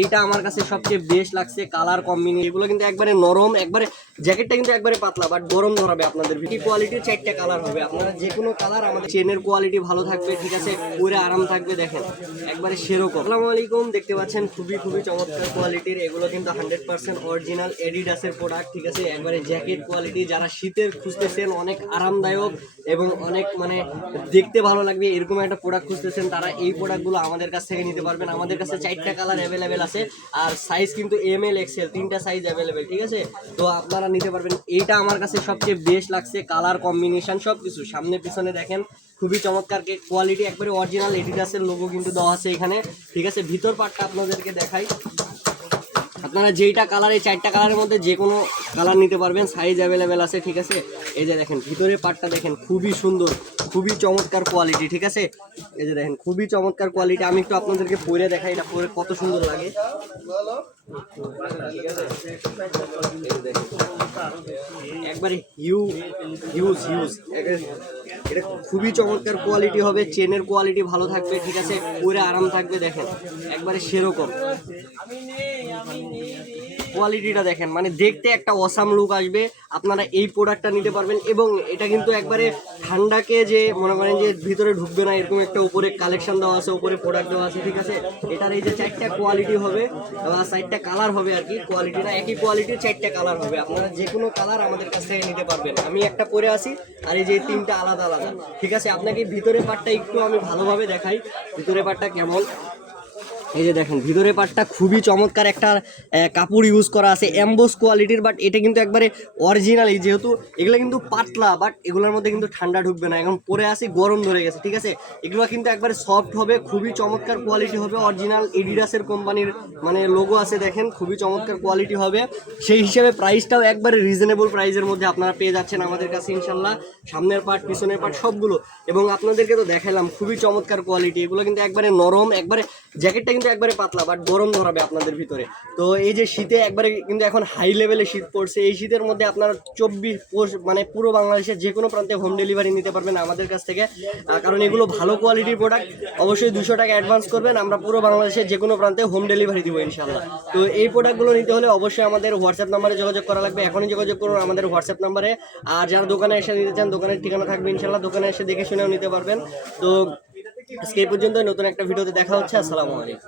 এইটা আমার কাছে সবচেয়ে বেস্ট লাগছে, কালার কম্বিনেশন এগুলো কিন্তু একবারে নরম, একবারে জ্যাকেটটা কিন্তু একবারে পাতলা বাট গরম ধরাবে আপনাদের। ভিটি কোয়ালিটির 4টা কালার হবে, আপনারা যে কোনো কালার, আমাদের চেনের কোয়ালিটি ভালো থাকবে, ঠিক আছে, পরে আরাম থাকবে, দেখেন একবারে সেরকম। আসসালামু আলাইকুম, দেখতে পাচ্ছেন খুবই চমৎকার কোয়ালিটির, এগুলো কিন্তু 100% অরিজিনাল এডিডাসের প্রোডাক্ট, ঠিক আছে, একবারে জ্যাকেট কোয়ালিটি। যারা শীতের খুঁজতেছেন অনেক আরামদায়ক এবং অনেক মানে দেখতে ভালো লাগবে এরকম একটা প্রোডাক্ট খুঁজতেছেন, তারা এই প্রোডাক্টগুলো আমাদের কাছ থেকে নিতে পারবেন। আমাদের কাছে 4টা কালার অ্যাভেলেবেল আছে, আর সাইজ কিন্তু ML XL 3টা সাইজ অ্যাভেলেবেল, ঠিক আছে। তো আপনারা নিতে পারবেন। এইটা আমার কাছে সবচেয়ে বেস্ট লাগছে, কালার কম্বিনেশন সব কিছু, সামনে পিছনে দেখেন খুবই চমৎকার কোয়ালিটি, একবারে অরিজিনাল এডিডাসের লোগো কিন্তু দেওয়া আছে এখানে, ঠিক আছে। ভিতর পার্টটা আপনাদেরকে দেখাই, আপনারা যেইটা কালার, এই 4টা কালারের মধ্যে যে কোনো কালার নিতে পারবেন, সাইজ অ্যাভেলেবেল আছে, ঠিক আছে। এই যে দেখেন ভিতরের পার্টটা দেখেন, খুবই সুন্দর, খুবই চমৎকার কোয়ালিটি, ঠিক আছে। এই যে দেখেন খুবই চমৎকার কোয়ালিটি, আমি একটু আপনাদেরকে পরে দেখাই এটা পরে কত সুন্দর লাগে। একবারে হিউজ এটা খুবই চমৎকার কোয়ালিটি হবে, চেনের কোয়ালিটি ভালো থাকবে, ঠিক আছে, পরে আরাম থাকবে, দেখেন একবারে সেরকম কোয়ালিটিটা দেখেন, মানে দেখতে একটা অসাম লুক আসবে। আপনারা এই প্রোডাক্টটা নিতে পারবেন, এবং এটা কিন্তু একবারে ঠান্ডাকে যে মনে করেন যে ভিতরে ঢুকবে না, এরকম একটা উপরে কালেকশন দেওয়া আছে, উপরে প্রোডাক্ট দেওয়া আছে, ঠিক আছে। এটার এই যে 4টা কোয়ালিটি হবে, 4টা কালার হবে আর কি, কোয়ালিটিটা একই কোয়ালিটির 4টা কালার হবে, আপনারা যে কোনো কালার আমাদের কাছ থেকে নিতে পারবেন। আমি একটা পরে আসি, আর এই যে 3টা আলাদা আলাদা, ঠিক আছে। আপনাকে ভিতরে পার্টটা একটু আমি ভালোভাবে দেখাই, ভিতরে পার্টটা কেমন। এই যে দেখেন ভিতরে পার্টটা খুবই চমৎকার, একটা কাপড় ইউজ করা আছে এমবোস কোয়ালিটির, বাট এটা কিন্তু একবারে অরিজিনাল, যেহেতু এগুলো কিন্তু পাতলা, বাট এগুলোর মধ্যে কিন্তু ঠান্ডা ঢুকবে না, এখন পরে আসি গরম ধরে গেছে, ঠিক আছে। এগুলো কিন্তু একবারে সফট হবে, খুবই চমৎকার কোয়ালিটি হবে, অরিজিনাল এডিডাসের কোম্পানির মানে লোগো আছে, দেখেন খুবই চমৎকার কোয়ালিটি হবে। সেই হিসেবে প্রাইসটাও একবারে রিজনেবল প্রাইসের মধ্যে আপনারা পেয়ে যাচ্ছেন আমাদের কাছে ইনশাল্লাহ, সামনের পার্ট পিছনের পার্ট সবগুলো। এবং আপনাদেরকে তো দেখালাম খুবই চমৎকার কোয়ালিটি, এগুলো কিন্তু একবারে নরম, একবারে জ্যাকেটটা কিন্তু একবারে পাতলা বাট গরম ধরাবে আপনাদের ভিতরে। তো এই যে শীতে একবারে কিন্তু এখন হাই লেভেলে শীত পড়ছে, এই শীতের মধ্যে আপনারা 24 মানে পুরো বাংলাদেশের যে কোনো প্রান্তে হোম ডেলিভারি নিতে পারবেন আমাদের কাছ থেকে, কারণ এগুলো ভালো কোয়ালিটির প্রোডাক্ট। অবশ্যই 200 টাকা অ্যাডভান্স করবেন, আমরা পুরো বাংলাদেশের যে কোনো প্রান্তে হোম ডেলিভারি দিব ইনশাল্লাহ। তো এই প্রোডাক্টগুলো নিতে হলে অবশ্যই আমাদের হোয়াটসঅ্যাপ নাম্বারে যোগাযোগ করা লাগবে, এখনই যোগাযোগ করুন আমাদের হোয়াটসঅ্যাপ নাম্বারে। আর যারা দোকানে এসে নিতে চান, দোকানের ঠিকানা থাকবে ইনশাল্লাহ, দোকানে এসে দেখে শুনেও নিতে পারবেন। তো আজকে এই পর্যন্ত, নতুন একটা ভিডিওতে দেখা হচ্ছে। আসসালামু আলাইকুম।